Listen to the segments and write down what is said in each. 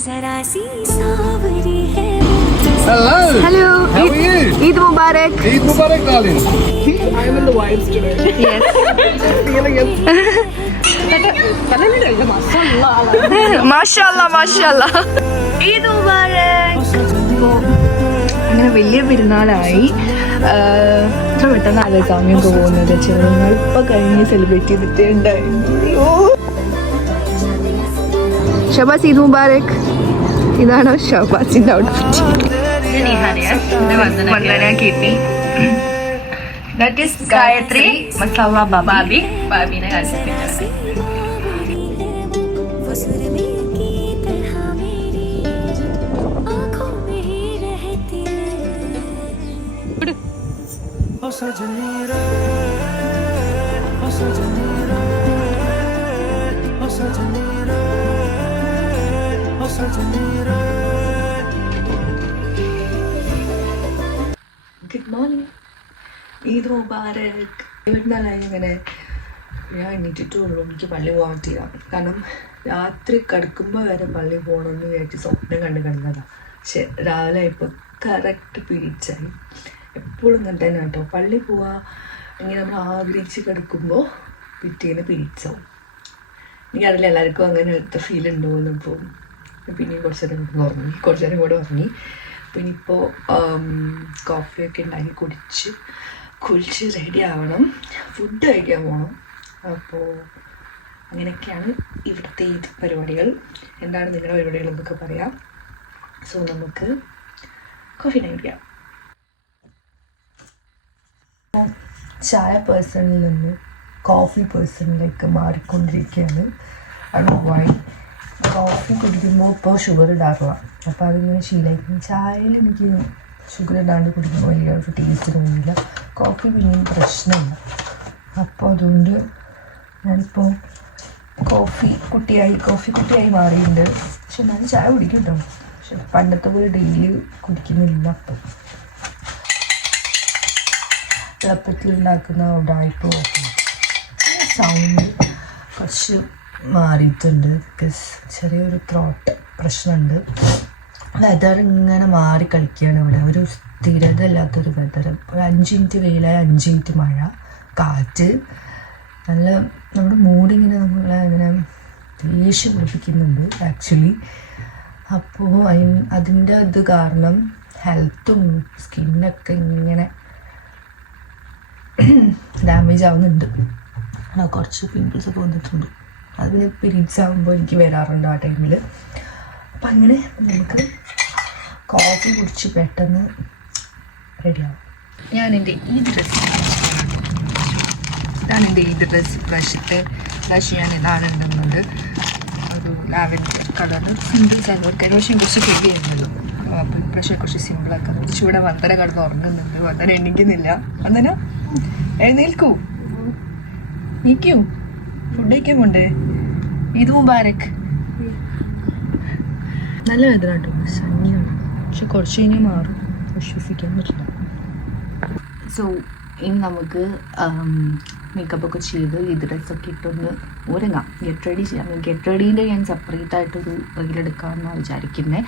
Hello. Hello. How are you? Eid Mubarak. Eid Mubarak, darling. I am in the vibes today. Yes. Feeling it. മാഷാല്ലാ മാഷാല്ലാ. Eid മുബാരക്. അങ്ങനെ വലിയ പെരുന്നാളായി. എത്ര പെട്ടെന്നാണ് സമയമൊക്കെ പോകുന്നത്. ചെറുനാൾ ഇപ്പൊ കഴിഞ്ഞ് സെലിബ്രേറ്റ് ചെയ്തിട്ടേ ഉണ്ടായിരുന്നു. ഷബാസ് ഈദ് മുബാരക്. ഇതാണോ ഷബാസിന്റെ ഔട്ട്ഫിറ്റ്? വന്ദന കിട്ടി. ദാറ്റ് ഈസ് ഗായത്രി മസാല ബാബി. ബാബിനെ കാണിച്ചിട്ടുണ്ട്. Good morning. ഈദ് മുബാരക്. ഇവിടുന്നാലായി ഇങ്ങനെ ഞാൻ എണീറ്റിട്ടുള്ളൂ. എനിക്ക് പള്ളി പോകാൻ പറ്റില്ല. കാരണം രാത്രി കിടക്കുമ്പോൾ വരെ പള്ളി പോകണമെന്ന് വിചാരിച്ച് സ്വപ്നം കണ്ട് കിടന്നതാണ്. പക്ഷെ രാവിലെ ഇപ്പോൾ കറക്റ്റ് പിരിച്ചായി. എപ്പോഴും ഇങ്ങനെ തന്നെ കേട്ടോ. പള്ളി പോവാ ഇങ്ങനെ നമ്മൾ ആഗ്രഹിച്ച് കിടക്കുമ്പോൾ പിറ്റേന്ന് പിരിച്ചാവും. എനിക്കറിയില്ല എല്ലാവർക്കും അങ്ങനെ അടുത്ത ഫീൽ ഉണ്ടോയെന്ന്. ഇപ്പോൾ പിന്നെയും കുറച്ച് നേരം കൂടെ ഉറങ്ങി. അപ്പോൾ ഇനിയിപ്പോൾ കോഫിയൊക്കെ ഉണ്ടാക്കി കുളിച്ച് റെഡി ആവണം. ഫുഡ് കഴിക്കാൻ പോകണം. അപ്പോൾ അങ്ങനെയൊക്കെയാണ് ഇവിടുത്തെ ഈ പരിപാടികൾ. എന്താണ് നിങ്ങളുടെ പരിപാടികൾ എന്നൊക്കെ പറയാം. സോ നമുക്ക് കോഫി കഴിക്കാം. ചായ പേഴ്സണിൽ നിന്ന് കോഫി പേഴ്സണിലേക്ക് മാറിക്കൊണ്ടിരിക്കുകയാണ്. അത് വൈ കോഫി കുടിക്കുമ്പോൾ ഇപ്പോൾ ഷുഗർ ഇടാറില്ല. അപ്പോൾ അതിങ്ങനെ ശീലമായിരിക്കും. ചായയിൽ എനിക്ക് ഷുഗർ ഇടാണ്ട് കുടിക്കുമ്പോൾ വലിയ ഒരു ടേസ്റ്റ് തോന്നില്ല. കോഫി പിന്നെയും പ്രശ്നമില്ല. അപ്പോൾ അതുകൊണ്ട് ഞാനിപ്പോൾ കോഫി കുട്ടിയായി മാറിയിട്ടുണ്ട്. പക്ഷെ ഞാൻ ചായ കുടിക്കും കേട്ടോ. പക്ഷെ പണ്ടത്തെ പോലെ ഡെയിലി കുടിക്കുന്നില്ല. അപ്പം എളുപ്പത്തിൽ ഉണ്ടാക്കുന്ന ഉടായ്പോ സൗണ്ട് കുറച്ച് മാറിയിട്ടുണ്ട്. ബിക്കോസ് ചെറിയൊരു ത്രോട്ട് പ്രശ്നമുണ്ട്. വെതർ ഇങ്ങനെ മാറി കളിക്കുകയാണ് ഇവിടെ. ഒരു സ്ഥിരത ഇല്ലാത്തൊരു വെതർ. ഒരു 5 മിനിറ്റ് വെയിലായ 5 മിനിറ്റ് മഴ, കാറ്റ്. നല്ല നമ്മുടെ മൂഡിങ്ങനെ നമ്മളെ ഇങ്ങനെ ദേഷ്യം പിടിപ്പിക്കുന്നുണ്ട് ആക്ച്വലി. അപ്പോൾ അതിൻ്റെ ഇത് കാരണം ഹെൽത്തും സ്കിന്നൊക്കെ ഇങ്ങനെ ഡാമേജ് ആവുന്നുണ്ട്. കുറച്ച് പിമ്പിൾസൊക്കെ വന്നിട്ടുണ്ട്. അതിന് പീരീഡ്സ് ആകുമ്പോൾ എനിക്ക് വരാറുണ്ട് ആ ടൈമിൽ. അപ്പം അങ്ങനെ നമുക്ക് കോഫി കുടിച്ച് പെട്ടെന്ന് റെഡിയാവും. ഞാൻ എൻ്റെ ഈ ഡ്രസ്സ് ഇതാണ് എൻ്റെ ഈ ഡ്രസ്സ്. ബ്രഷ് ഞാൻ ഇതാണ് ഉണ്ടെന്നുണ്ട്. ഒരു ലാവൻഡർ കളർ സിമ്പിൾ സാധനം. കരോഷൻ കുറച്ച് ഹെവി ചെയ്യുന്നല്ലോ. അപ്പോൾ ഈ ബ്രഷെ കുറച്ച് സിമ്പിളാക്കാൻ കുറച്ച് ഇവിടെ വന്ദന കിടന്ന് ഉറങ്ങുന്നുണ്ട്. വന്ദന എണീക്കുന്നില്ല. വന്ദന എഴുന്നേൽക്കൂ, നീക്കൂ, ഫുഡ് കഴിക്കാൻ പോണ്ടേ. ഈദ് മുബാരക്. നല്ല വേദന കേട്ടോ. സണ്ണിയാണ്. പക്ഷെ കുറച്ച് കഴിഞ്ഞാൽ മാറും. വിശ്വസിക്കാൻ പറ്റില്ല. സോ ഇനി നമുക്ക് മേക്കപ്പൊക്കെ ചെയ്ത് ഈ ഡ്രസ്സൊക്കെ ഇട്ടൊന്ന് ഒരുങ്ങാം. ഗെറ്റ് റെഡി ചെയ്യാം. ഗെറ്റ് റെഡീൻ്റെ ഞാൻ സെപ്പറേറ്റ് ആയിട്ടൊരു റീലെടുക്കാമെന്നാണ് വിചാരിക്കുന്നത്.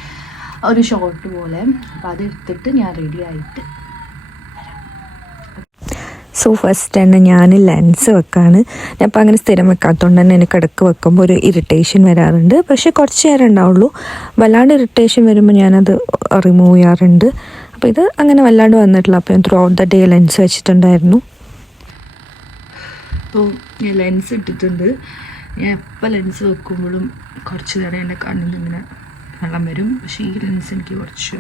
ഒരു ഷോർട്ട് പോലെ. അപ്പോൾ അതെടുത്തിട്ട് ഞാൻ റെഡി ആയിട്ട്. സോ ഫസ്റ്റ് തന്നെ ഞാൻ ലെൻസ് വെക്കാണ്. ഞാൻ അപ്പോൾ അങ്ങനെ സ്ഥിരം വെക്കാത്തതുകൊണ്ട് തന്നെ എനിക്ക് ഇടയ്ക്ക് വെക്കുമ്പോൾ ഒരു ഇറിറ്റേഷൻ വരാറുണ്ട്. പക്ഷേ കുറച്ച് നേരം ഉണ്ടാവുള്ളൂ. വല്ലാണ്ട് ഇറിറ്റേഷൻ വരുമ്പോൾ ഞാനത് റിമൂവ് ചെയ്യാറുണ്ട്. അപ്പോൾ ഇത് അങ്ങനെ വല്ലാണ്ട് വന്നിട്ടില്ല. അപ്പോൾ ഞാൻ through out the day lens വെച്ചിട്ടുണ്ടായിരുന്നു. അപ്പോൾ ഞാൻ ലെൻസ് ഇട്ടിട്ടുണ്ട്. ഞാൻ എപ്പോൾ ലെൻസ് വെക്കുമ്പോഴും കുറച്ച് നേരം എൻ്റെ കണ്ണിൽ ഇങ്ങനെ വെള്ളം വരും. പക്ഷേ ഈ ലെൻസ് എനിക്ക് കുറച്ച്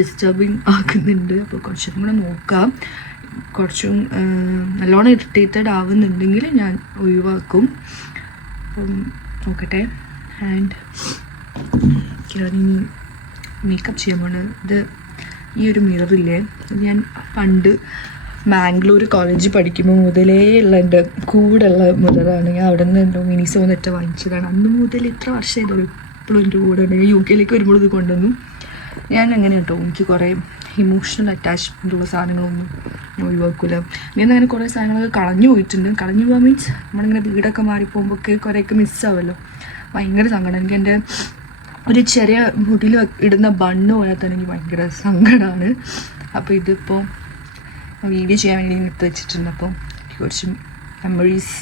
ഡിസ്റ്റർബിങ് ആക്കുന്നുണ്ട്. അപ്പോൾ കുറച്ചും കൂടെ നോക്കാം. കുറച്ചും നല്ലോണം ഇറിറ്റേറ്റഡ് ആവുന്നുണ്ടെങ്കിൽ ഞാൻ ഒഴിവാക്കും. അപ്പം നോക്കട്ടെ. ആൻഡ് ഞാനിനി മേക്കപ്പ് ചെയ്യാൻ പോകണം. ഇത് ഈ ഒരു മിററില്ലേ, ഞാൻ പണ്ട് മാംഗ്ലൂർ കോളേജിൽ പഠിക്കുമ്പോൾ മുതലേ ഉള്ള എൻ്റെ കൂടെയുള്ള മിററാണ്. ഞാൻ അവിടെ നിന്ന് എന്തോ മിനിസോ എന്നിട്ട് വാങ്ങിച്ചതാണ്. അന്ന് മുതൽ ഇത്ര വർഷമായതോ എപ്പോഴും എൻ്റെ കൂടെ ഉണ്ട്. UK വരുമ്പോൾ ഇത് കൊണ്ടുവന്നു. ഞാൻ അങ്ങനെ കേട്ടോ. എനിക്ക് കുറേ ഇമോഷണൽ അറ്റാച്ച്മെൻ്റ് ഉള്ള സാധനങ്ങളൊന്നും ഞാൻ ഒഴിവാക്കില്ല. ഞാൻ അങ്ങനെ കുറേ സാധനങ്ങളൊക്കെ കളഞ്ഞു പോയിട്ടുണ്ട്. കളഞ്ഞു പോകാൻ മീൻസ് നമ്മളിങ്ങനെ വീടൊക്കെ മാറിപ്പോകുമ്പോഴൊക്കെ കുറേയൊക്കെ മിസ്സാവുമല്ലോ. ഭയങ്കര സങ്കടം. എനിക്ക് എൻ്റെ ഒരു ചെറിയ മുടിയിൽ ഇടുന്ന ബണ്ണ് പോലെ തന്നെ എനിക്ക് ഭയങ്കര സങ്കടമാണ്. അപ്പോൾ ഇതിപ്പോൾ വീഡിയോ ചെയ്യാൻ വേണ്ടി എടുത്ത് വെച്ചിട്ടുണ്ട്. അപ്പോൾ കുറച്ച് മെമ്മറീസ്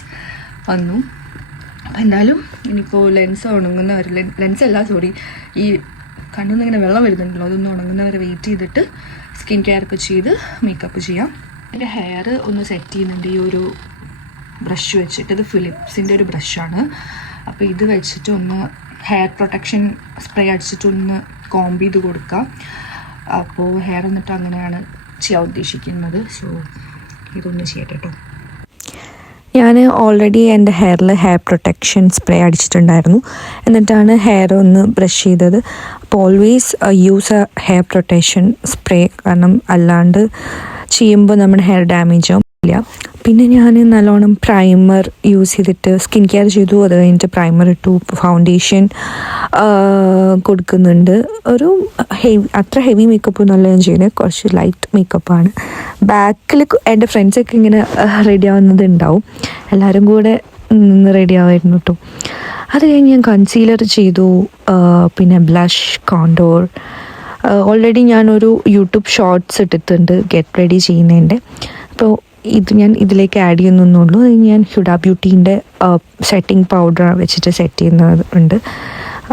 വന്നു. അപ്പോൾ എന്തായാലും ഇനിയിപ്പോൾ ലെൻസ് ഉണങ്ങുന്നവർ, ലെൻസല്ല സോറി, ഈ കണ്ണിൽ ഇങ്ങനെ വെള്ളം വരുന്നുണ്ടല്ലോ, അതൊന്ന് ഉണങ്ങുന്നവരെ വെയിറ്റ് ചെയ്തിട്ട് സ്കിൻ കെയർ ഒക്കെ ചെയ്ത് മേക്കപ്പ് ചെയ്യാം. എൻ്റെ ഹെയർ ഒന്ന് സെറ്റ് ചെയ്യുന്നുണ്ട് ഈ ഒരു ബ്രഷ് വെച്ചിട്ട്. ഇത് ഫിലിപ്സിൻ്റെ ഒരു ബ്രഷാണ്. അപ്പോൾ ഇത് വെച്ചിട്ട് ഒന്ന് ഹെയർ പ്രൊട്ടക്ഷൻ സ്പ്രേ അടിച്ചിട്ട് ഒന്ന് കോംബ് ചെയ്ത് കൊടുക്കാം. അപ്പോൾ ഹെയർ എന്നിട്ട് അങ്ങനെയാണ് ചെയ്യാൻ ഉദ്ദേശിക്കുന്നത്. സോ ഇതൊന്ന് ചെയ്യട്ടെ കേട്ടോ. ഞാൻ ഓൾറെഡി എൻ്റെ ഹെയറിൽ ഹെയർ പ്രൊട്ടക്ഷൻ സ്പ്രേ അടിച്ചിട്ടുണ്ടായിരുന്നു. എന്നിട്ടാണ് ഹെയർ ഒന്ന് ബ്രഷ് ചെയ്തത്. അപ്പോൾ always use A hair protection spray, കാരണം അല്ലാണ്ട് ചെയ്യുമ്പോൾ നമ്മുടെ ഹെയർ ഡാമേജ് ആവും. പിന്നെ ഞാൻ നല്ലോണം പ്രൈമർ യൂസ് ചെയ്തിട്ട് സ്കിൻ കെയർ ചെയ്തു. അത് കഴിഞ്ഞിട്ട് പ്രൈമർ ഇട്ടു, ഫൗണ്ടേഷൻ കൊടുക്കുന്നുണ്ട്. ഒരു അത്ര ഹെവി മേക്കപ്പ് ഒന്നുമല്ല ഞാൻ ചെയ്യുന്നത്, കുറച്ച് ലൈറ്റ് മേക്കപ്പാണ്. ബാക്കിൽ എൻ്റെ ഫ്രണ്ട്സൊക്കെ ഇങ്ങനെ റെഡി ആവുന്നത് ഉണ്ടാവും, എല്ലാവരും കൂടെ നിന്ന് റെഡി ആവായിരുന്നു കേട്ടോ. അത് കഴിഞ്ഞ് ഞാൻ കൺസീലർ ചെയ്തു, പിന്നെ ബ്ലഷ്, കോണ്ടോർ. ഓൾറെഡി ഞാനൊരു യൂട്യൂബ് ഷോർട്സ് ഇട്ടിട്ടുണ്ട് ഗെറ്റ് റെഡി ചെയ്യുന്നതിൻ്റെ. അപ്പോൾ ഇത് ഞാൻ ഇതിലേക്ക് ആഡ് ചെയ്യുന്നുള്ളൂ. അത് ഞാൻ ഹ്യൂഡ ബ്യൂട്ടീൻ്റെ സെറ്റിംഗ് പൗഡർ വെച്ചിട്ട് സെറ്റ് ചെയ്യുന്നുണ്ട്.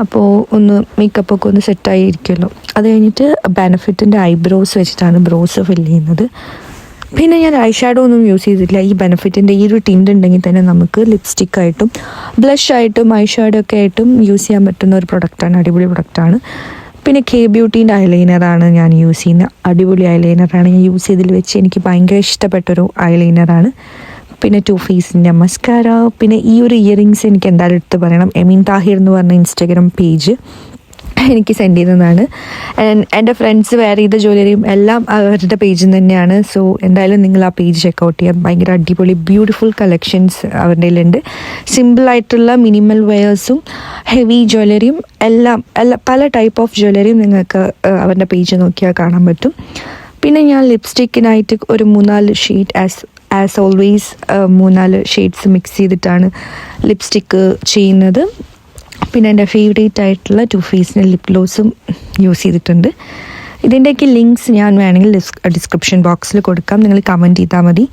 അപ്പോൾ ഒന്ന് മേക്കപ്പൊക്കെ ഒന്ന് സെറ്റായിരിക്കുമല്ലോ. അത് കഴിഞ്ഞിട്ട് ബെനഫിറ്റിൻ്റെ ഐബ്രോസ് വെച്ചിട്ടാണ് ബ്രോസ് ഫില്ല് ചെയ്യുന്നത്. പിന്നെ ഞാൻ ഐ ഷാഡോ ഒന്നും യൂസ് ചെയ്തിട്ടില്ല. ഈ ബെനഫിറ്റിൻ്റെ ഈ ഒരു ടിൻ്റ് ഉണ്ടെങ്കിൽ തന്നെ നമുക്ക് ലിപ്സ്റ്റിക്കായിട്ടും ബ്ലഷായിട്ടും ഐ ഷാഡോ ഒക്കെ ആയിട്ടും യൂസ് ചെയ്യാൻ പറ്റുന്ന ഒരു പ്രൊഡക്റ്റാണ്, അടിപൊളി പ്രൊഡക്റ്റാണ്. പിന്നെ കെ ബ്യൂട്ടീൻ്റെ ഐലൈനറാണ് ഞാൻ യൂസ് ചെയ്യുന്നത്. അടിപൊളി ഐലൈനറാണ് ഞാൻ യൂസ് ചെയ്തതിൽ വെച്ച് എനിക്ക് ഭയങ്കര ഇഷ്ടപ്പെട്ടൊരു ഐലൈനറാണ്. പിന്നെ ടു ഫേസിൻ്റെ മസ്കാര. പിന്നെ ഈ ഒരു ഇയറിങ്സ് എനിക്ക് എന്തായാലും എടുത്ത് പറയണം. എമീൻ താഹിർ എന്ന് പറഞ്ഞ ഇൻസ്റ്റാഗ്രാം പേജ് എനിക്ക് സെൻഡ് ചെയ്യുന്നതാണ്. എൻ്റെ ഫ്രണ്ട്സ് വെയർ ചെയ്ത ജ്വല്ലറിയും എല്ലാം അവരുടെ പേജിൽ തന്നെയാണ്. സോ എന്തായാലും നിങ്ങൾ ആ പേജ് ചെക്കൗട്ട് ചെയ്യാം. ഭയങ്കര അടിപൊളി ബ്യൂട്ടിഫുൾ കളക്ഷൻസ് അവരുടെ കയ്യിലുണ്ട്. സിമ്പിളായിട്ടുള്ള മിനിമൽ വെയേഴ്സും ഹെവി ജ്വല്ലറിയും എല്ലാം പല ടൈപ്പ് ഓഫ് ജ്വല്ലറിയും നിങ്ങൾക്ക് അവരുടെ പേജ് നോക്കിയാൽ കാണാൻ പറ്റും. പിന്നെ ഞാൻ ലിപ്സ്റ്റിക്കിനായിട്ട് ഒരു 3-4 shade as always 3-4 shades mix ചെയ്തിട്ടാണ് ലിപ്സ്റ്റിക്ക് ചെയ്യുന്നത്. പിന്നെ എൻ്റെ ഫേവറേറ്റ് ആയിട്ടുള്ള ടു ഫേസിൻ്റെ ലിപ് ഗ്ലോസും യൂസ് ചെയ്തിട്ടുണ്ട്. ഇതിൻ്റെയൊക്കെ ലിങ്ക്സ് ഞാൻ വേണമെങ്കിൽ ഡിസ്ക്രിപ്ഷൻ ബോക്സിൽ കൊടുക്കാം, നിങ്ങൾ കമൻറ്റ് ചെയ്താൽ മതി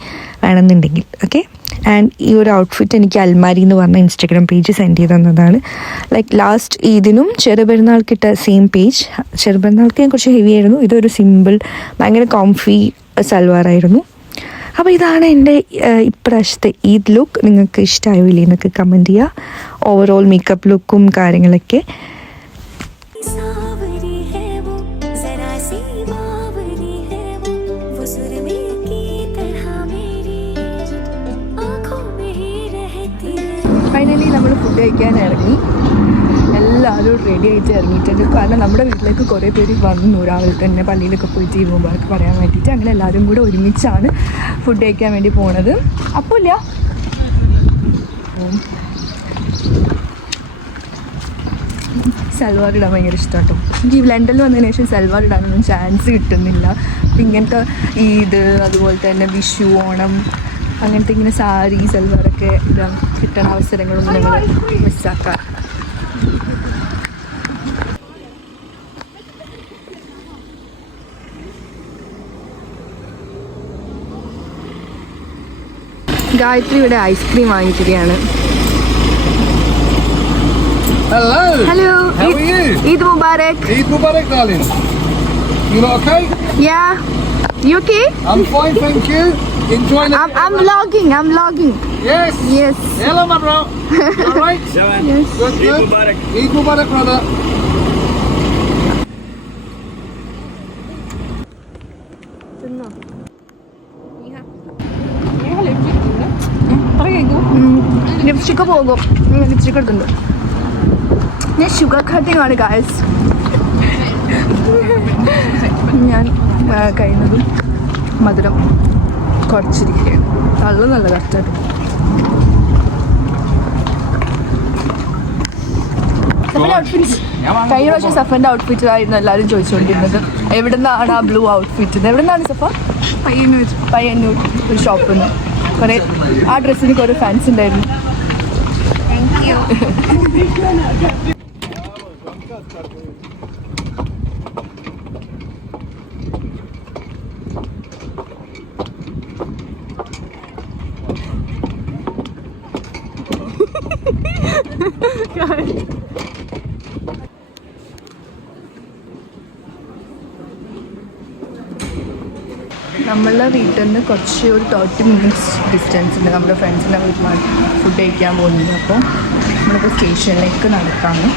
വേണമെന്നുണ്ടെങ്കിൽ. ഓക്കെ. ആൻഡ് ഈ ഒരു ഔട്ട്ഫിറ്റ് എനിക്ക് അൽമാരി എന്ന് പറഞ്ഞ ഇൻസ്റ്റാഗ്രാം പേജ് സെൻഡ് ചെയ്ത് തന്നതാണ്. ലൈക്ക് ലാസ്റ്റ് ഈദിനും ചെറുപെരുന്നാൾക്കിട്ട സെയിം പേജ്. ചെറുപെരുന്നാൾക്ക് ഞാൻ കുറച്ച് ഹെവി ആയിരുന്നു, ഇതൊരു സിമ്പിൾ ഭയങ്കര കോംഫി സൽവാറായിരുന്നു. അപ്പോൾ ഇതാണ് എൻ്റെ ഇപ്രാവശ്യത്തെ ഈദ് ലുക്ക്. നിങ്ങൾക്ക് ഇഷ്ടമായോ ഇല്ലേ എന്നൊക്കെ കമൻറ്റ് ചെയ്യുക. ഓവറോൾ മേക്കപ്പ് ലുക്കും കാര്യങ്ങളൊക്കെ. ഫൈനലി നമ്മൾ ഫുഡ് കഴിക്കാൻ ഇറങ്ങി. എല്ലാവരും റെഡി ആയിട്ട് ഇറങ്ങിയിട്ടുണ്ട്. കാരണം നമ്മുടെ വീട്ടിലേക്ക് കുറേ പേര് വന്നു രാവിലെ തന്നെ പള്ളിയിലൊക്കെ പോയിട്ട് ഈ മുമ്പാർക്ക് പറയാൻ വേണ്ടിയിട്ട്. അങ്ങനെ എല്ലാവരും കൂടെ ഒരുമിച്ചാണ് ഫുഡ് കഴിക്കാൻ വേണ്ടി പോണത്. അപ്പോൾ ഇല്ല സൽവാർ ഇടാൻ ഭയങ്കര ഇഷ്ടമാണ് കേട്ടോ. എനിക്ക് ഈ ലണ്ടനിൽ വന്നതിന് ശേഷം സൽവാർ ഇടാനൊന്നും ചാൻസ് കിട്ടുന്നില്ല. അപ്പം ഇങ്ങനത്തെ ഈദ്, അതുപോലെ തന്നെ വിഷു, ഓണം, അങ്ങനത്തെ ഇങ്ങനെ സാരി സൽവാറൊക്കെ ഇടാൻ കിട്ടുന്ന അവസരങ്ങളൊന്നും ഞങ്ങൾ മിസ്സാക്കാം. ഗായത്രി ഇവിടെ ice cream വാങ്ങിക്കുകയാണ്. Hello. Hello. How are you? Eid Mubarak. Eid Mubarak, darling. You lot okay? Yeah. You okay? I'm fine, thank you. Enjoying it. I'm vlogging. Yes. Yes. Hello, my bro. All right? Yes. Good, good. Eid Mubarak. Eid Mubarak, brother. Lipstick പോകും. Lipstick എടുക്കുന്നുണ്ട്. ഞാൻ sugar cutting ആണ് guys. ഞാൻ കഴിയുന്നതും മധുരം കുറച്ചിരിക്കുകയാണ്. നല്ല കറക്റ്റായിട്ട്. കഴിഞ്ഞ പ്രാവശ്യം സഫന്റെ ഔട്ട്ഫിറ്റ് ആയിരുന്നു എല്ലാവരും ചോദിച്ചുകൊണ്ടിരുന്നത്. എവിടെ നിന്നാണ് ആ ബ്ലൂ ഔട്ട്ഫിറ്റ്? എവിടെ നിന്നാണ് സഫ? പയ്യന്നൂർ ഒരു ഷോപ്പിൽ നിന്ന്. കുറേ ആ ഡ്രസ്സിന് കുറേ ഫാൻസ് ഉണ്ടായിരുന്നു. നമ്മളെ വീട്ടിൽ നിന്ന് കുറച്ച് ഒരു 30 മിനിറ്റ്സ് ഡിസ്റ്റൻസ് ഉണ്ട് നമ്മുടെ ഫ്രണ്ട്സിൻ്റെ വീട്ടിലാണ് ഫുഡ് കഴിക്കാൻ പോകുന്നത്. അപ്പോൾ നമ്മളിപ്പോൾ സ്റ്റേഷനിലേക്ക് നടക്കാണ്.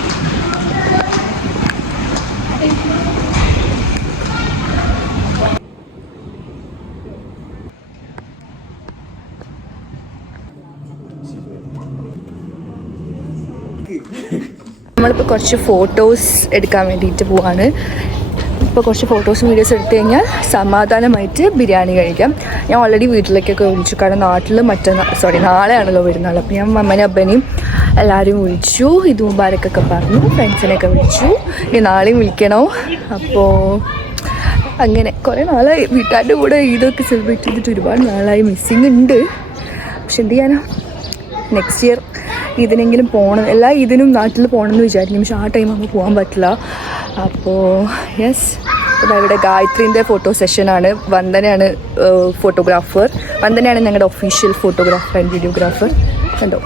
നമ്മളിപ്പോൾ കുറച്ച് ഫോട്ടോസ് എടുക്കാൻ വേണ്ടിയിട്ട് പോവാണ്. ഇപ്പോൾ കുറച്ച് ഫോട്ടോസും വീഡിയോസ് എടുത്തു കഴിഞ്ഞാൽ സമാധാനമായിട്ട് ബിരിയാണി കഴിക്കാം. ഞാൻ ഓൾറെഡി വീട്ടിലേക്കൊക്കെ വിളിച്ചു, കാരണം നാട്ടിൽ നാളെയാണല്ലോ വരുന്നത്. അപ്പോൾ ഞാൻ അമ്മേനെയും അപ്പനെയും എല്ലാവരും വിളിച്ചു, ഇത് മുബാരക്കൊക്കെ പറഞ്ഞു, ഫ്രണ്ട്സിനെയൊക്കെ വിളിച്ചു. ഇനി നാളെയും വിളിക്കണോ. അപ്പോൾ അങ്ങനെ കുറേ നാളായി വീട്ടുകാരുടെ കൂടെ ഈദൊക്കെ സെലിബ്രേറ്റ് ചെയ്തിട്ട് ഒരുപാട് നാളായി. മിസ്സിങ് ഉണ്ട്, പക്ഷെ എന്ത് ചെയ്യാനാ. നെക്സ്റ്റ് ഇയർ ഇതിനെങ്കിലും പോകണം. എല്ലാ ഇതിനും നാട്ടിൽ പോകണമെന്ന് വിചാരിക്കും, പക്ഷെ ആ ടൈം നമുക്ക് പോകാൻ പറ്റില്ല. അപ്പോൾ യെസ്, ഇവിടെ ഗായത്രീൻ്റെ ഫോട്ടോ സെഷനാണ്. വന്ദനയാണ് ഫോട്ടോഗ്രാഫർ. വന്ദനയാണ് ഞങ്ങളുടെ ഒഫീഷ്യൽ ഫോട്ടോഗ്രാഫർ ആൻഡ് വീഡിയോഗ്രാഫർ. കണ്ടോ.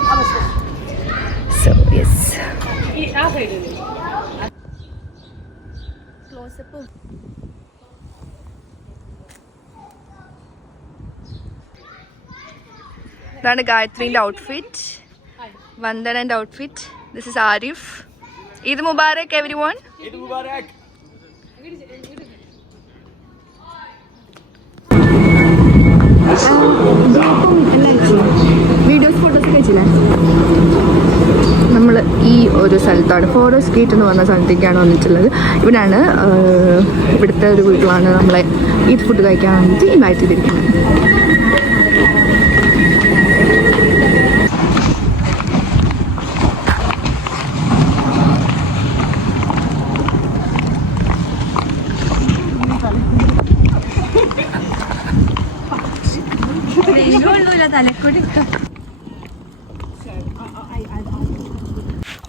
സോ യെസ്, ഇതാണ് ഗായത്രീൻ്റെ ഔട്ട്ഫിറ്റ്, വന്ദനൻ്റെ outfit. This is Arif. Eid Mubarak everyone. Eid Mubarak. Videos photos കഴിച്ചില്ലേ? നമ്മൾ ഈ ഒരു സ്ഥലത്താണ്, ഫോറോ സ്ട്രീറ്റ് എന്ന് പറഞ്ഞ സ്ഥലത്തേക്കാണ് വന്നിട്ടുള്ളത്. ഇവിടെയാണ് ഇവിടുത്തെ ഒരു വീട്ടിലാണ് നമ്മളെ ഈദ് ഫുഡ് കഴിക്കാൻ വേണ്ടിയിട്ട് ഇൻവൈറ്റ് ചെയ്തിരിക്കുന്നത്.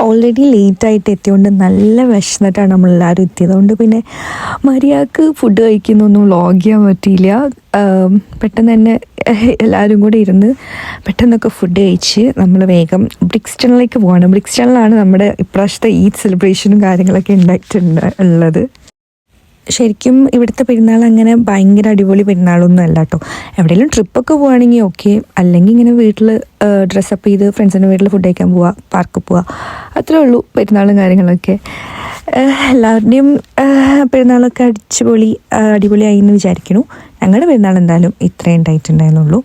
ഓൾറെഡി ലേറ്റായിട്ട് എത്തിയതുകൊണ്ട് നല്ല വിശന്നിട്ടാണ് നമ്മളെല്ലാവരും എത്തിയത്. അതുകൊണ്ട് പിന്നെ മര്യാദക്ക് ഫുഡ് കഴിക്കുന്നൊന്നും വ്ളോഗ് ചെയ്യാൻ പറ്റിയില്ല. പെട്ടെന്ന് തന്നെ എല്ലാവരും കൂടെ ഇരുന്ന് പെട്ടെന്നൊക്കെ ഫുഡ് കഴിച്ച് നമ്മൾ വേഗം ബ്രിക്സ്റ്റണിലേക്ക് പോവാണ്. ബ്രിക്സ്റ്റണിലാണ് നമ്മുടെ ഇപ്രാവശ്യത്തെ ഈദ് സെലിബ്രേഷനും കാര്യങ്ങളൊക്കെ ഉള്ളത്. ശരിക്കും ഇവിടുത്തെ പെരുന്നാൾ അങ്ങനെ ഭയങ്കര അടിപൊളി പെരുന്നാളൊന്നും അല്ല കേട്ടോ. എവിടെയെങ്കിലും ട്രിപ്പൊക്കെ പോവുകയാണെങ്കിൽ ഓക്കെ, അല്ലെങ്കിൽ ഇങ്ങനെ വീട്ടിൽ ഡ്രസ്സപ്പ് ചെയ്ത് ഫ്രണ്ട്സിൻ്റെ വീട്ടിൽ ഫുഡ് കഴിക്കാൻ പോവുക, പാർക്കിൽ പോവുക, അത്രേ ഉള്ളൂ പെരുന്നാളും കാര്യങ്ങളൊക്കെ. എല്ലാവരുടെയും പെരുന്നാളൊക്കെ അടിപൊളിയായി എന്ന് വിചാരിക്കുന്നു. ഞങ്ങളുടെ പെരുന്നാൾ എന്തായാലും ഇത്രയും ഉണ്ടായിട്ടുണ്ടായിരുന്നുള്ളൂ.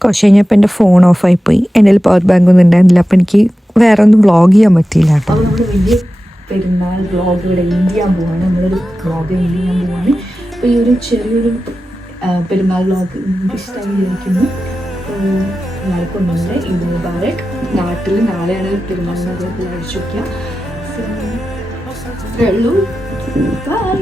കുറച്ച് കഴിഞ്ഞപ്പോൾ എൻ്റെ ഫോൺ ഓഫായിപ്പോയി, എൻ്റെ കയ്യിൽ പവർ ബാങ്ക് ഒന്നും ഉണ്ടായിരുന്നില്ല. അപ്പോൾ എനിക്ക് വേറെ ഒന്നും വ്ളോഗ് ചെയ്യാൻ പറ്റിയില്ല കേട്ടോ. പെരുന്നാൾ വ്ളോഗ് ഇവിടെ എൻഡ് ചെയ്യാൻ പോവാണ്. നമ്മളൊരു വ്ളോഗ് എൻഡ് ചെയ്യാൻ പോവാണ്. അപ്പോൾ ഈ ഒരു ചെറിയൊരു പെരുന്നാൾ വ്ളോഗ് നിങ്ങൾക്ക് ഇഷ്ടമായി വിചാരിക്കുന്നു. എല്ലാവർക്കും ഒന്നുമില്ല ഈദ് മുബാരക്. നാട്ടിൽ നാളെയാണ് പെരുന്നാളിന് അടിച്ചു വയ്ക്കുക. അത്രേ ഉള്ളൂ. ബൈ.